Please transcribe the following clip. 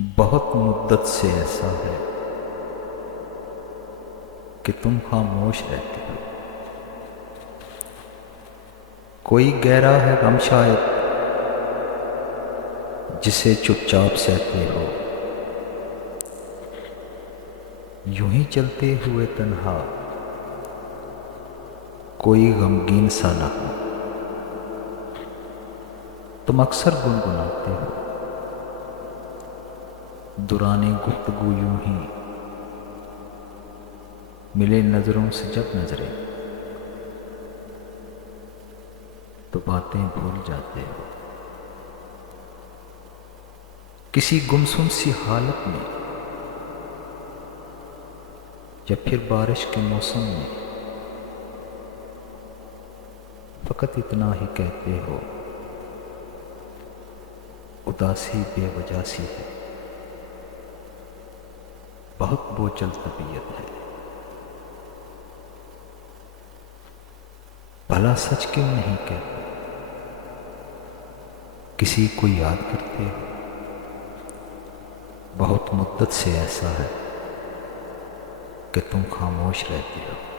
बहुत मुद्दत से ऐसा है कि तुम खामोश रहती हो। कोई गहरा है गम शायद जिसे चुपचाप सहते हो। यूं ही चलते हुए तन्हा कोई गमगीन सा न हो। तुम अक्सर गुनगुनाते हो दुरानी गुफ्तगू यूं ही मिले नजरों से जब नजरें तो बातें भूल जाते हो। किसी गुमसुम सी हालत में या फिर बारिश के मौसम में फकत इतना ही कहते हो, उदासी बेवजह सी है, बहुत बोझल तबीयत है। भला सच क्यों नहीं कहते, किसी को याद करते हो। बहुत मुद्दत से ऐसा है कि तुम खामोश रहते हो।